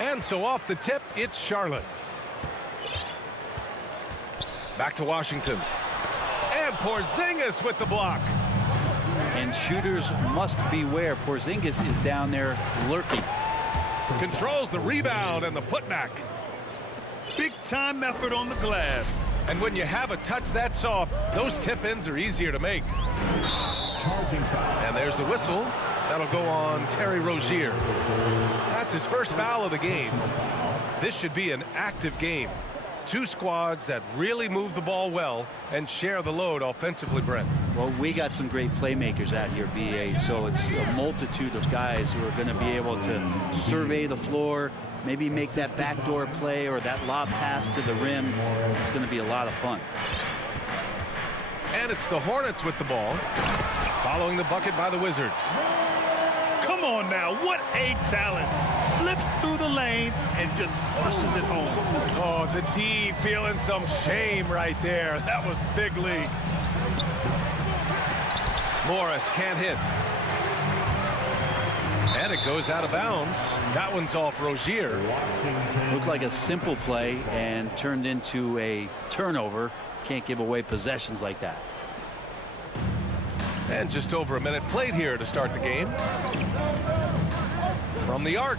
And so off the tip, it's Charlotte. Back to Washington. And Porzingis with the block. And shooters must beware. Porzingis is down there lurking. Controls the rebound and the putback. Big time effort on the glass. And when you have a touch that soft, those tip-ins are easier to make. And there's the whistle. That'll go on Terry Rozier. That's his first foul of the game. This should be an active game. Two squads that really move the ball well and share the load offensively, Brent. Well, we got some great playmakers out here, BA, so it's a multitude of guys who are going to be able to survey the floor, maybe make that backdoor play or that lob pass to the rim. It's going to be a lot of fun. And it's the Hornets with the ball, following the bucket by the Wizards. Come on now, what a talent. Slips through the lane and just flushes it home. Oh, the D feeling some shame right there. That was big league. Morris can't hit. And it goes out of bounds. That one's off Rozier. Looked like a simple play and turned into a turnover. Can't give away possessions like that. And just over a minute played here to start the game. From the arc.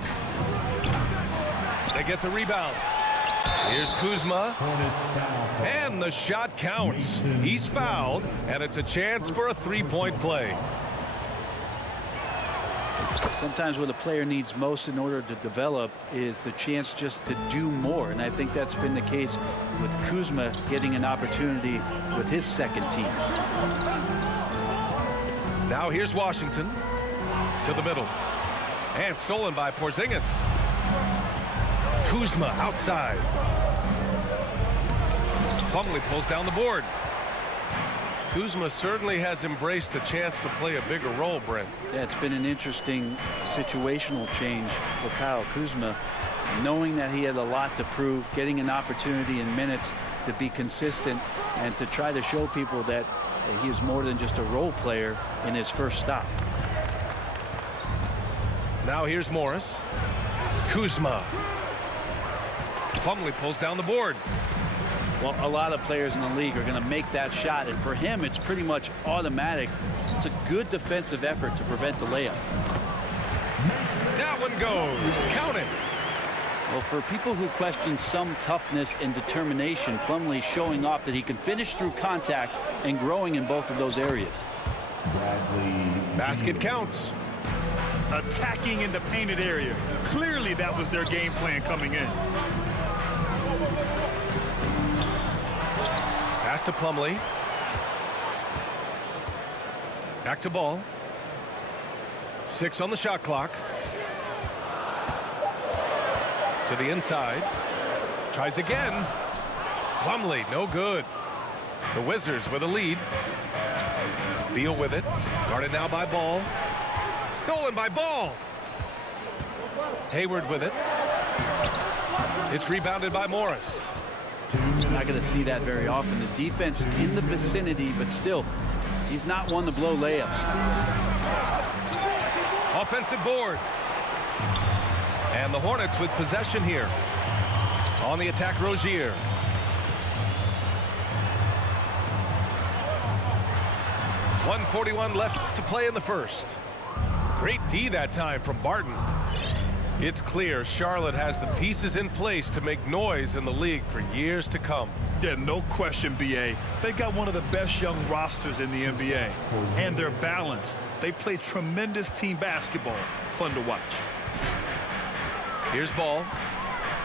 They get the rebound. Here's Kuzma. And the shot counts. He's fouled, and it's a chance for a three-point play. Sometimes what a player needs most in order to develop is the chance just to do more. And I think that's been the case with Kuzma getting an opportunity with his second team. Now here's Washington to the middle. And stolen by Porzingis. Kuzma outside. Plumlee pulls down the board. Kuzma certainly has embraced the chance to play a bigger role, Brent. Yeah, it's been an interesting situational change for Kyle Kuzma, knowing that he had a lot to prove, getting an opportunity in minutes to be consistent and to try to show people that he is more than just a role player in his first stop. Now here's Morris. Kuzma. Plumlee pulls down the board. Well, a lot of players in the league are going to make that shot, and for him, it's pretty much automatic. It's a good defensive effort to prevent the layup. That one goes. Count it. Well, for people who question some toughness and determination, Plumlee showing off that he can finish through contact and growing in both of those areas. Basket counts. Attacking in the painted area. Clearly that was their game plan coming in. Pass to Plumlee. Back to Ball. 6 on the shot clock. To the inside. Tries again. Plumlee, no good. The Wizards with a lead. Beal with it. Guarded now by Ball. Stolen by Ball. Hayward with it. It's rebounded by Morris. You're not going to see that very often. The defense in the vicinity, but still, he's not one to blow layups. Offensive board. And the Hornets with possession here. On the attack, Rozier. .141 left to play in the first. Great D that time from Barton. It's clear Charlotte has the pieces in place to make noise in the league for years to come. Yeah, no question, BA. They got one of the best young rosters in the NBA. And they're balanced. They play tremendous team basketball. Fun to watch. Here's Ball.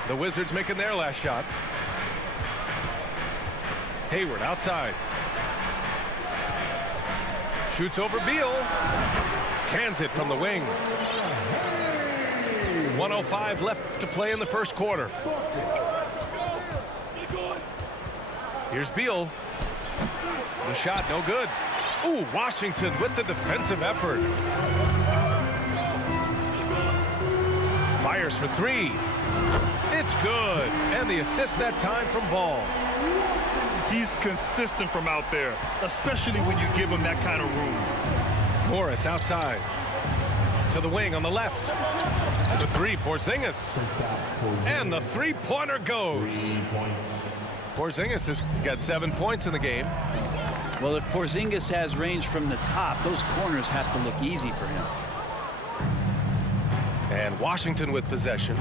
The Wizards making their last shot. Hayward outside. Shoots over Beal. Cans it from the wing. 1:05 left to play in the first quarter. Here's Beal. The shot no good. Ooh, Washington with the defensive effort. Fires for three. It's good. And the assist that time from Ball. He's consistent from out there, especially when you give him that kind of room. Morris outside. To the wing on the left. The three, Porzingis. And the three-pointer goes. Porzingis has got 7 points in the game. Well, if Porzingis has range from the top, those corners have to look easy for him. And Washington with possession.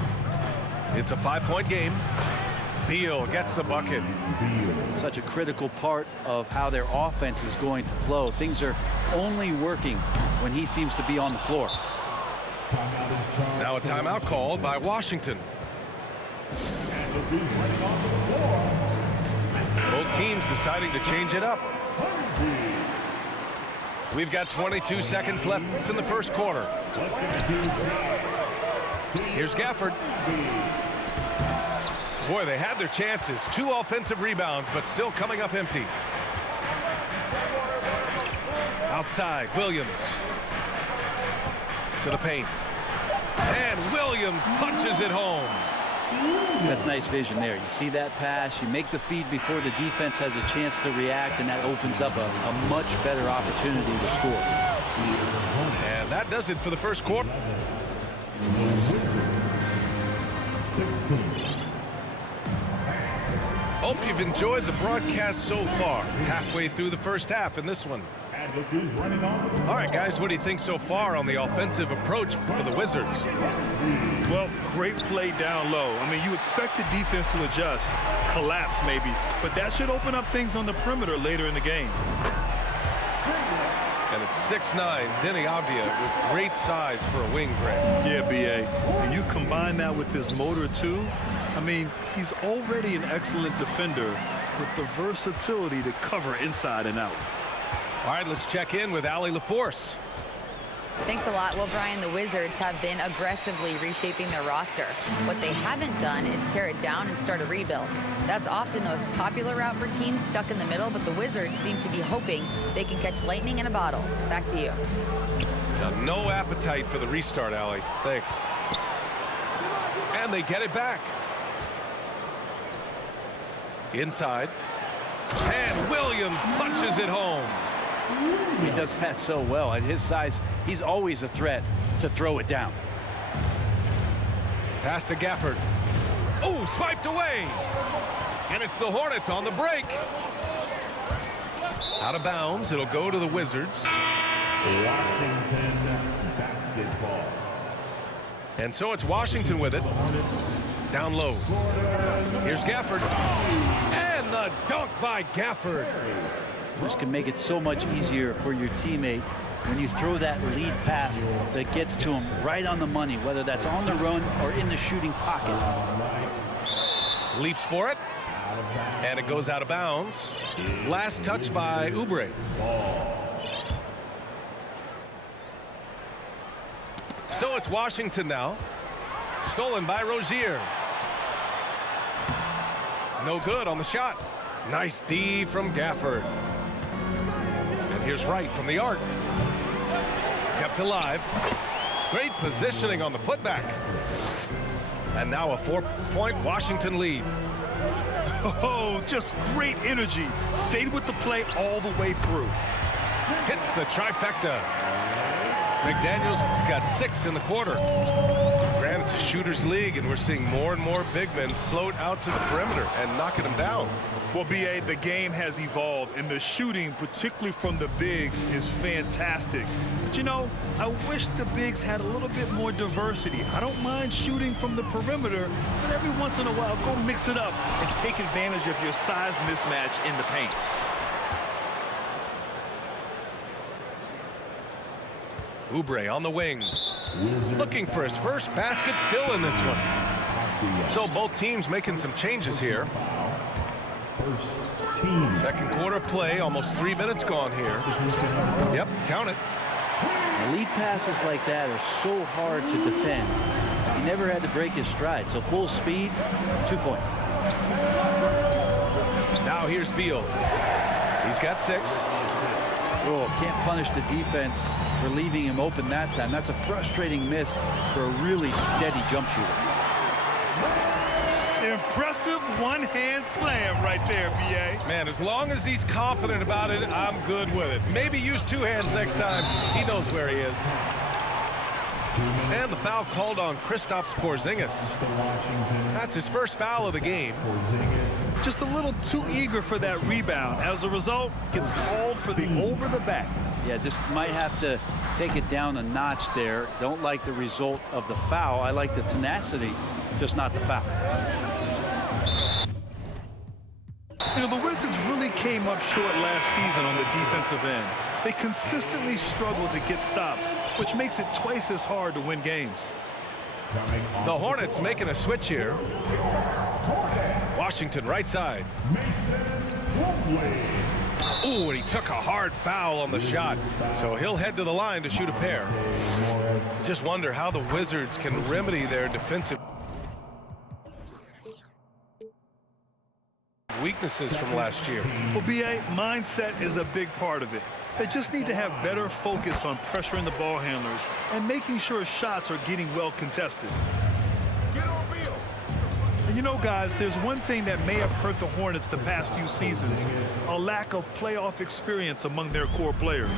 It's a 5-point game. Beal gets the bucket. Such a critical part of how their offense is going to flow. Things are only working when he seems to be on the floor. Now a timeout called by Washington. Both teams deciding to change it up. We've got 22 seconds left in the first quarter. Here's Gafford. Boy, they had their chances. 2 offensive rebounds, but still coming up empty. Outside, Williams. To the paint. And Williams punches it home. That's nice vision there. You see that pass, you make the feed before the defense has a chance to react, and that opens up a much better opportunity to score. And that does it for the first quarter. Hope you've enjoyed the broadcast so far. Halfway through the first half in this one. All right, guys, what do you think so far on the offensive approach for the Wizards? Well, great play down low. I mean, you expect the defense to adjust, collapse maybe, but that should open up things on the perimeter later in the game. And it's 6'9", Denny Avdia with great size for a wing, Greg. Yeah, B.A. And you combine that with his motor, too. I mean, he's already an excellent defender with the versatility to cover inside and out. All right, let's check in with Allie LaForce. Thanks a lot. Well, Brian, the Wizards have been aggressively reshaping their roster. What they haven't done is tear it down and start a rebuild. That's often the most popular route for teams stuck in the middle, but the Wizards seem to be hoping they can catch lightning in a bottle. Back to you. Now, no appetite for the restart, Allie. Thanks. And they get it back. Inside. And Williams punches it home. He does that so well. At his size, he's always a threat to throw it down. Pass to Gafford. Oh, swiped away. And it's the Hornets on the break. Out of bounds. It'll go to the Wizards. Washington basketball. And so it's Washington with it. Down low. Here's Gafford. And the dunk by Gafford. This can make it so much easier for your teammate when you throw that lead pass that gets to him right on the money, whether that's on the run or in the shooting pocket. Leaps for it. And it goes out of bounds. Last touch by Oubre. So it's Washington now. Stolen by Rozier. No good on the shot. Nice D from Gafford. And here's Wright from the arc. Kept alive. Great positioning on the putback. And now a 4-point Washington lead. Oh, just great energy. Stayed with the play all the way through. Hits the trifecta. McDaniels got 6 in the quarter. Granted, it's a shooter's league, and we're seeing more and more big men float out to the perimeter and knocking them down. Well, B.A., the game has evolved, and the shooting, particularly from the bigs, is fantastic. But, you know, I wish the bigs had a little bit more diversity. I don't mind shooting from the perimeter, but every once in a while, go mix it up and take advantage of your size mismatch in the paint. Oubre on the wing. Looking for his first basket, still in this one. So both teams making some changes here. Second quarter play, almost 3 minutes gone here. Yep, count it. Lead passes like that are so hard to defend. He never had to break his stride, so full speed, 2 points. Now here's Beal. He's got 6. Oh, can't punish the defense for leaving him open that time. That's a frustrating miss for a really steady jump shooter. Impressive one-hand slam right there, B.A. Man, as long as he's confident about it, I'm good with it. Maybe use 2 hands next time. He knows where he is. And the foul called on Kristaps Porzingis. That's his first foul of the game. Just a little too eager for that rebound. As a result, gets called for the over the back. Yeah, just might have to take it down a notch there. Don't like the result of the foul. I like the tenacity, just not the foul. You know, the Wizards really came up short last season on the defensive end. They consistently struggled to get stops, which makes it twice as hard to win games. The Hornets making a switch here. Washington right side. Ooh, and he took a hard foul on the shot. So he'll head to the line to shoot a pair. Just wonder how the Wizards can remedy their defensive weaknesses from last year. Well, B.A., mindset is a big part of it. They just need to have better focus on pressuring the ball handlers and making sure shots are getting well contested. And you know, guys, there's one thing that may have hurt the Hornets the past few seasons, a lack of playoff experience among their core players.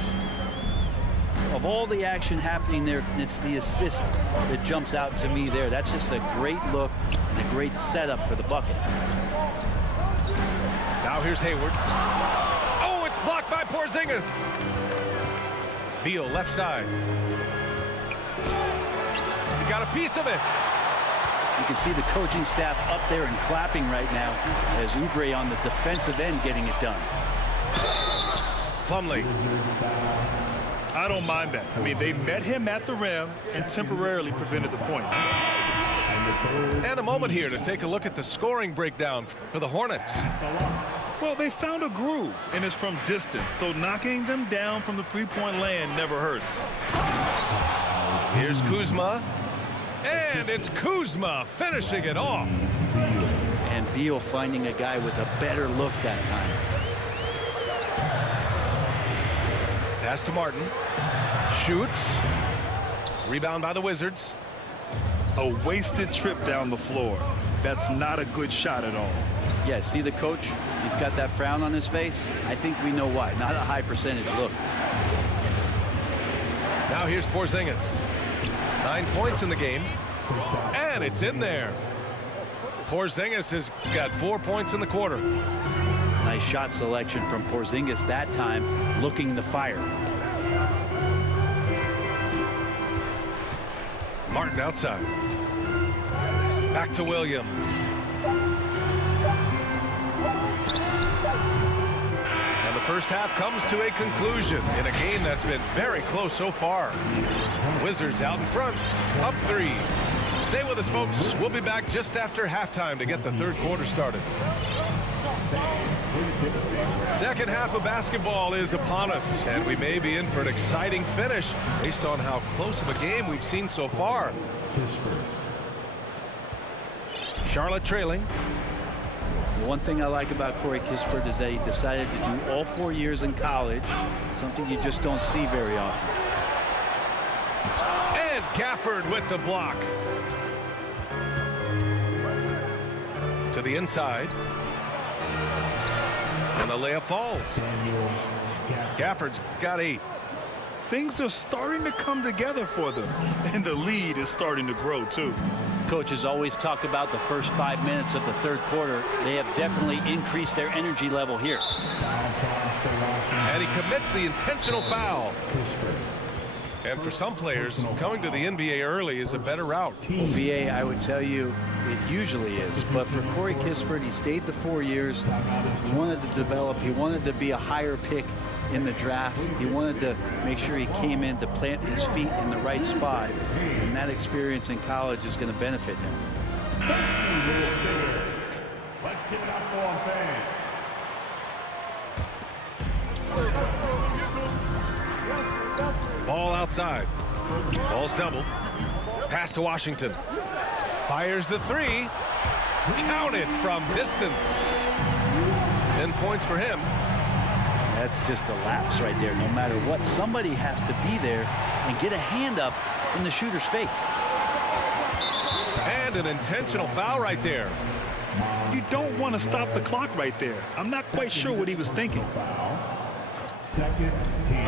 Of all the action happening there, it's the assist that jumps out to me there. That's just a great look and a great setup for the bucket. Now here's Hayward. Oh, it's blocked by Porzingis. Beal left side. He got a piece of it. You can see the coaching staff up there and clapping right now as Oubre on the defensive end getting it done. Plumlee. I don't mind that. I mean, they met him at the rim and temporarily prevented the point. And a moment here to take a look at the scoring breakdown for the Hornets. Well, they found a groove, and it's from distance, so knocking them down from the three-point land never hurts. Here's Kuzma. And it's Kuzma finishing it off. And Beal finding a guy with a better look that time. Pass to Martin. Shoots. Rebound by the Wizards. A wasted trip down the floor. That's not a good shot at all. Yeah, see the coach? He's got that frown on his face. I think we know why. Not a high percentage look. Now here's Porzingis. 9 points in the game. And it's in there. Porzingis has got 4 points in the quarter. Nice shot selection from Porzingis that time, looking the fire. Martin outside. Back to Williams. And the first half comes to a conclusion in a game that's been very close so far. Wizards out in front, up 3. Stay with us, folks. We'll be back just after halftime to get the third quarter started. Second half of basketball is upon us, and we may be in for an exciting finish based on how close of a game we've seen so far. Charlotte trailing. One thing I like about Corey Kispert is that he decided to do all 4 years in college, something you just don't see very often. And Gafford with the block. To the inside. And the layup falls. Gafford's got 8. Things are starting to come together for them, and the lead is starting to grow, too. Coaches always talk about the first 5 minutes of the third quarter. They have definitely increased their energy level here. And he commits the intentional foul. And for some players, coming to the NBA early is a better route. NBA, I would tell you, it usually is. But for Corey Kispert, he stayed the 4 years. He wanted to develop. He wanted to be a higher pick in the draft. He wanted to make sure he came in to plant his feet in the right spot. And that experience in college is going to benefit him. Let's give it up for our fans. Ball outside. Ball's doubled. Pass to Washington. Fires the 3. Counted from distance. 10 points for him. That's just a lapse right there. No matter what, somebody has to be there and get a hand up in the shooter's face. And an intentional foul right there. You don't want to stop the clock right there. I'm not quite sure what he was thinking. Second team.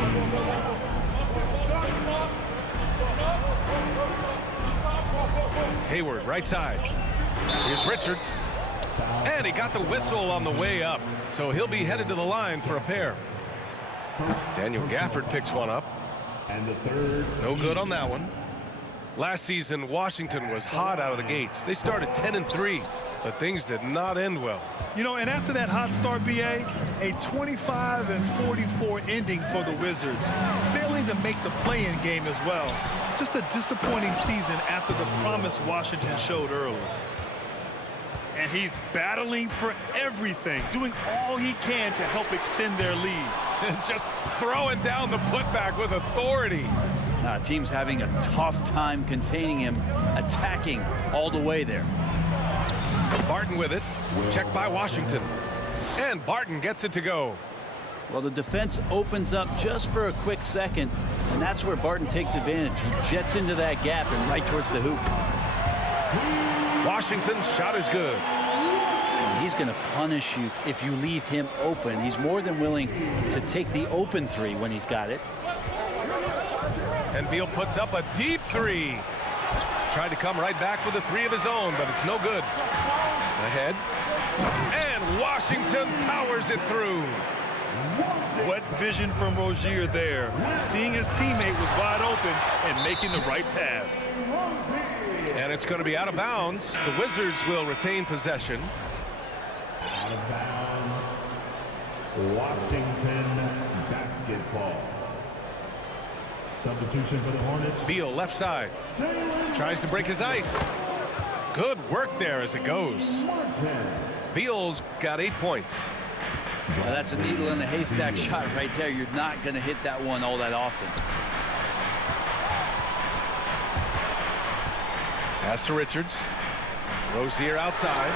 Hayward, right side. Here's Richards. And he got the whistle on the way up. So he'll be headed to the line for a pair. Daniel Gafford picks one up. And the third. No good on that one. Last season, Washington was hot out of the gates. They started 10-3, but things did not end well. You know, and after that hot start, BA, a 25-44 ending for the Wizards, failing to make the play-in game as well. Just a disappointing season after the promise Washington showed early. And he's battling for everything, doing all he can to help extend their lead. Just throwing down the putback with authority. Team's having a tough time containing him, attacking all the way there. Barton with it. Checked by Washington. And Barton gets it to go. Well, the defense opens up just for a quick second, and that's where Barton takes advantage. He jets into that gap and right towards the hoop. Washington's shot is good. He's going to punish you if you leave him open. He's more than willing to take the open three when he's got it. And Beal puts up a deep three. Tried to come right back with a three of his own, but it's no good. Ahead. And Washington powers it through. What vision from Rozier there. Seeing his teammate was wide open and making the right pass. And it's going to be out of bounds. The Wizards will retain possession. Out of bounds. Washington basketball. Substitution for the Hornets. Beal left side. Tries to break his ice. Good work there as it goes. Beal's got 8 points. Well, that's a needle in the haystack shot right there. You're not going to hit that one all that often. Pass to Richards. Rozier outside.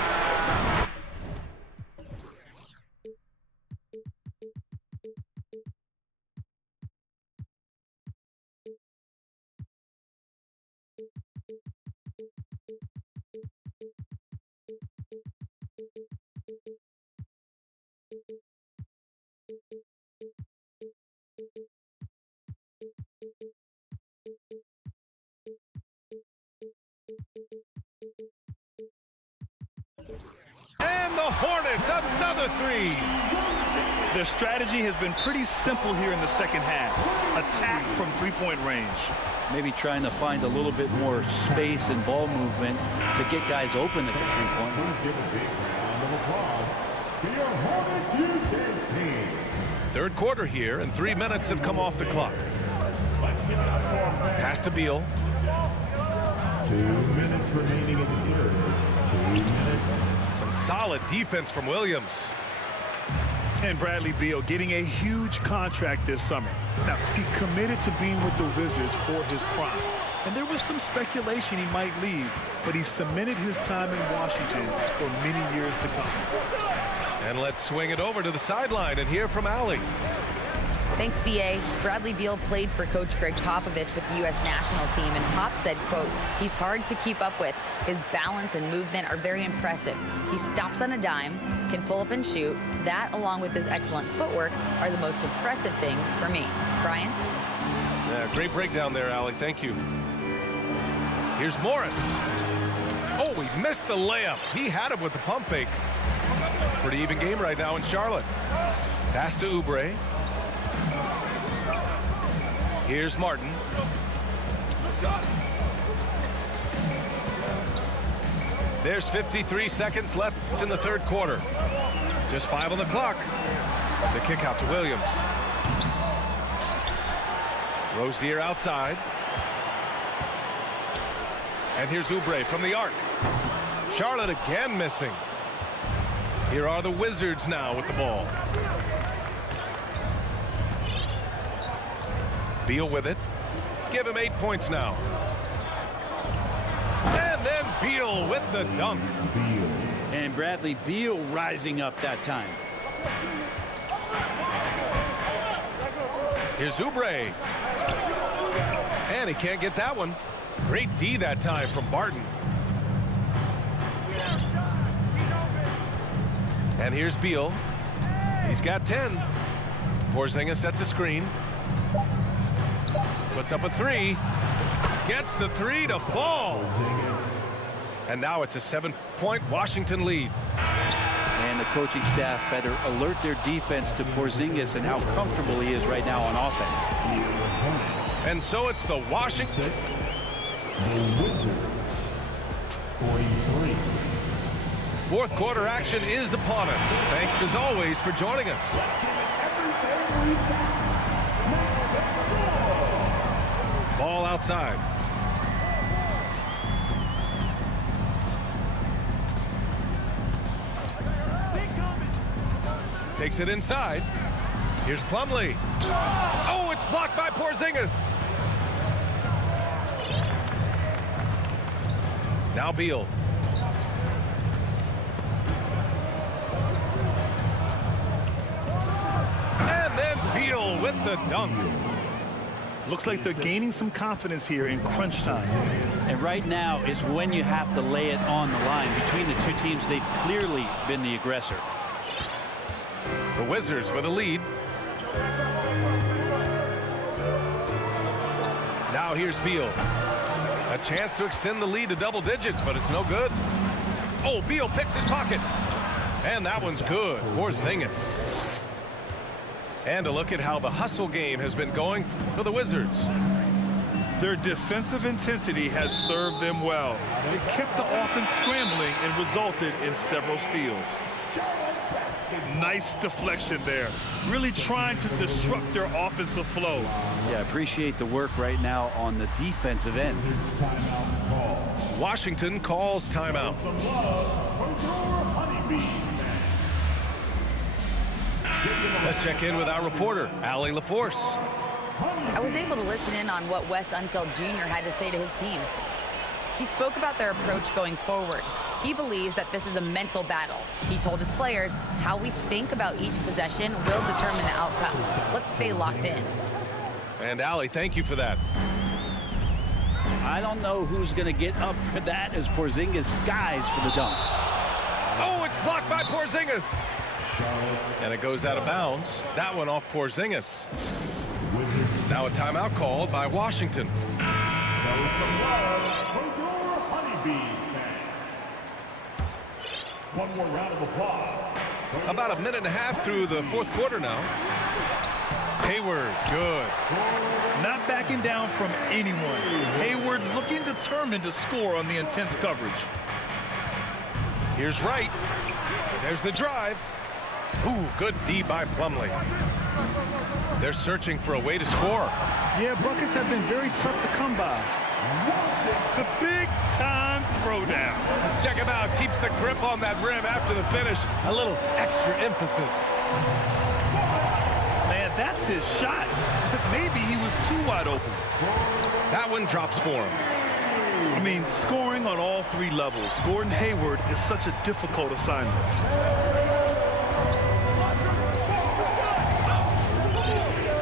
And the Hornets, another three. Their strategy has been pretty simple here in the second half. Attack from three-point range. Maybe trying to find a little bit more space and ball movement to get guys open at the three-point line. Please give a big round of applause to your Hornets Youth Games team. Third quarter here, and 3 minutes have come off the clock. Let's give it up for our fans. Pass to Beal. 2 minutes remaining in the third. 2 minutes. Some solid defense from Williams. And Bradley Beal getting a huge contract this summer. Now, he committed to being with the Wizards for his prime. And there was some speculation he might leave, but he cemented his time in Washington for many years to come. And let's swing it over to the sideline and hear from Allie. Thanks, B.A. Bradley Beal played for Coach Greg Popovich with the U.S. national team, and Pop said, quote, "He's hard to keep up with. His balance and movement are very impressive. He stops on a dime, can pull up and shoot. That, along with his excellent footwork, are the most impressive things for me." Brian? Yeah, great breakdown there, Allie. Thank you. Here's Morris. Oh, he missed the layup. He had him with the pump fake. Pretty even game right now in Charlotte. Pass to Oubre. Here's Martin. There's 53 seconds left in the third quarter. Just 5 on the clock. The kick out to Williams. Rozier outside. And here's Oubre from the arc. Charlotte again missing. Here are the Wizards now with the ball. Beal with it. Give him 8 points now. And then Beal with the dunk. And Bradley Beal rising up that time. Here's Oubre. And he can't get that one. Great D that time from Barton. And here's Beal. He's got 10. Porzingis sets a screen. Puts up a 3. gets the three to fall. And now it's a 7-point Washington lead. And the coaching staff better alert their defense to Porzingis and how comfortable he is right now on offense. And so it's the Washington. The Wizards, 43. Fourth quarter action is upon us. Thanks as always for joining us. Ball outside. Takes it inside. Here's Plumlee. Oh, it's blocked by Porzingis. Now Beal. And then Beal with the dunk. Looks like they're gaining some confidence here in crunch time. And right now is when you have to lay it on the line. Between the two teams, they've clearly been the aggressor. The Wizards with a lead. Now here's Beal. A chance to extend the lead to double digits, but it's no good. Oh, Beal picks his pocket. And that one's good. Porzingis. And a look at how the hustle game has been going for the Wizards. Their defensive intensity has served them well. It kept the offense scrambling and resulted in several steals. Nice deflection there. Really trying to disrupt their offensive flow. Yeah, appreciate the work right now on the defensive end. Washington calls timeout. Let's check in with our reporter, Allie LaForce. I was able to listen in on what Wes Unseld Jr. had to say to his team. He spoke about their approach going forward. He believes that this is a mental battle. He told his players how we think about each possession will determine the outcome. Let's stay locked in. And Allie, thank you for that. I don't know who's going to get up for that as Porzingis skies for the dunk. Oh, it's blocked by Porzingis. And it goes out of bounds. That one off Porzingis. Now a timeout called by Washington. One more round of applause. About a minute and a half through the fourth quarter now. Hayward, good. Not backing down from anyone. Hayward looking determined to score on the intense coverage. Here's Wright. There's the drive. Ooh, good D by Plumlee. They're searching for a way to score. Yeah, buckets have been very tough to come by. The big-time throwdown. Check him out. Keeps the grip on that rim after the finish. A little extra emphasis. Man, that's his shot. Maybe he was too wide open. That one drops for him. I mean, scoring on all three levels. Gordon Hayward is such a difficult assignment.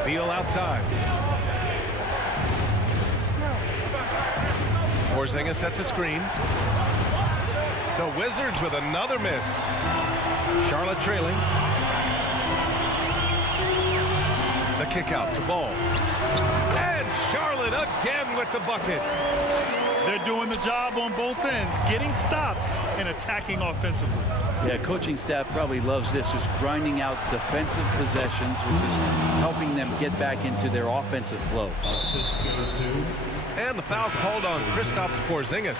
Beal outside. Porzingis sets a screen. The Wizards with another miss. Charlotte trailing. The kick out to Ball. And Charlotte again with the bucket. They're doing the job on both ends, getting stops and attacking offensively. Yeah, coaching staff probably loves this, just grinding out defensive possessions, which is helping them get back into their offensive flow. And the foul called on Kristaps Porzingis.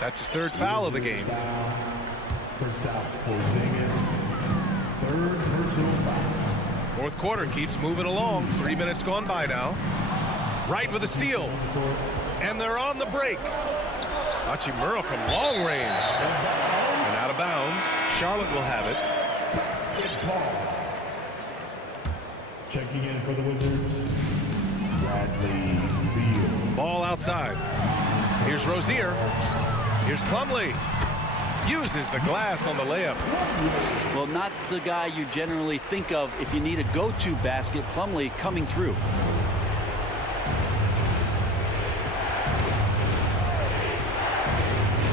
That's his third foul of the game. Kristaps Porzingis, third personal foul. Fourth quarter keeps moving along. 3 minutes gone by now. Wright with a steal. And they're on the break. Hachimura from long range. And out of bounds. Charlotte will have it. Checking in for the Wizards, Bradley Beal. Ball outside. Here's Rozier. Here's Plumlee. Uses the glass on the layup. Well, not the guy you generally think of if you need a go-to basket. Plumlee coming through.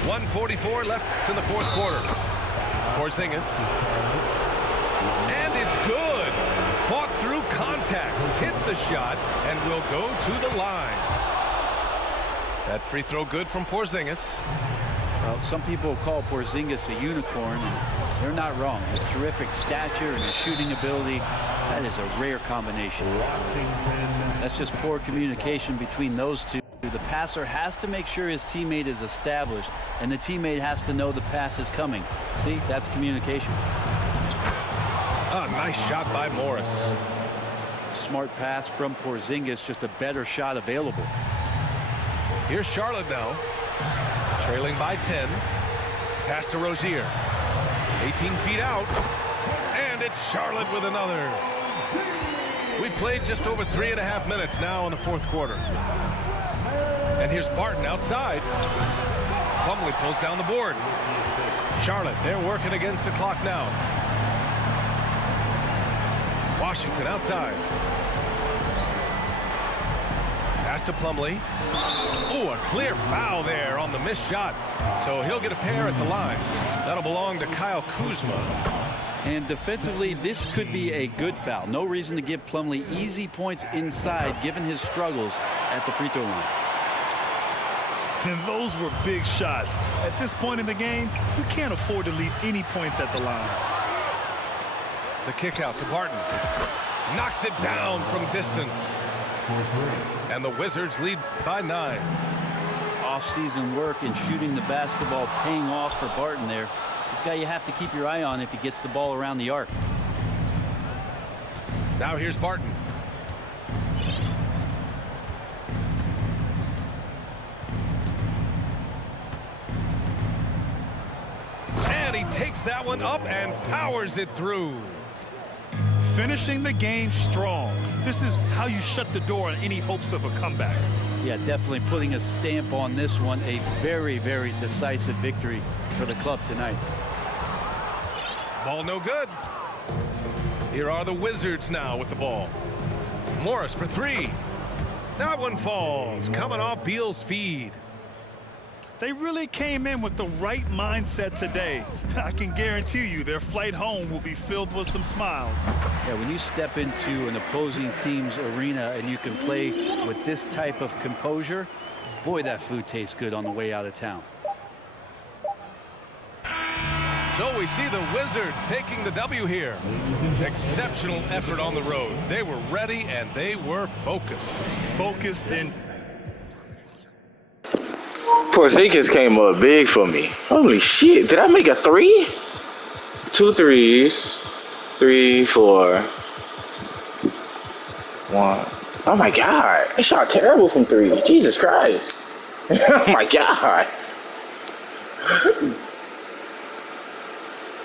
.144 left in the fourth quarter. Porzingis. And it's good. Fought through contact. Hit the shot and will go to the line. That free throw good from Porzingis. Well, some people call Porzingis a unicorn, and they're not wrong. His terrific stature and his shooting ability, that is a rare combination. That's just poor communication between those two. The passer has to make sure his teammate is established, and the teammate has to know the pass is coming. See, that's communication. Ah, nice shot by Morris. Smart pass from Porzingis, just a better shot available. Here's Charlotte now, trailing by 10. Pass to Rozier. 18 feet out, and it's Charlotte with another. We played just over 3.5 minutes now in the fourth quarter. And here's Barton outside. Plumlee pulls down the board. Charlotte, they're working against the clock now. Washington outside. Pass to Plumlee. Oh, a clear foul there on the missed shot. So he'll get a pair at the line. That'll belong to Kyle Kuzma. And defensively, this could be a good foul. No reason to give Plumlee easy points inside, given his struggles at the free throw line. And those were big shots. At this point in the game, you can't afford to leave any points at the line. The kick out to Barton. Knocks it down from distance. And the Wizards lead by 9. Off-season work and shooting the basketball paying off for Barton there. This guy you have to keep your eye on if he gets the ball around the arc. Now here's Barton. And he takes that one up and powers it through. Finishing the game strong. This is how you shut the door on any hopes of a comeback. Yeah, definitely putting a stamp on this one. A very, very decisive victory for the club tonight. Ball no good. Here are the Wizards now with the ball. Morris for 3. That one falls, coming off Beal's feed. They really came in with the right mindset today. I can guarantee you their flight home will be filled with some smiles. Yeah, when you step into an opposing team's arena and you can play with this type of composure, boy, that food tastes good on the way out of town. So we see the Wizards taking the W here. Exceptional effort on the road. They were ready and they were focused. Focused and Porzingis came up big for me. Holy shit. Did I make a 3? 2 threes. 3, 4. 1. Oh my God. I shot terrible from 3. Jesus Christ. Oh my God.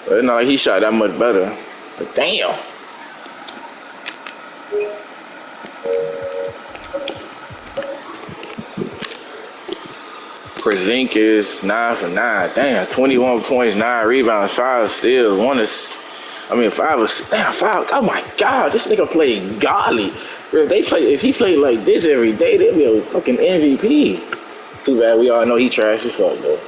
But it's not like he shot that much better. But damn. Porzingis 9 for 9. Damn, 21 points, 9 rebounds, 5 steals, 5 was damn 5. Oh my God, this nigga played godly. If he played like this every day, they'd be a fucking MVP. Too bad we all know he trash as fuck though.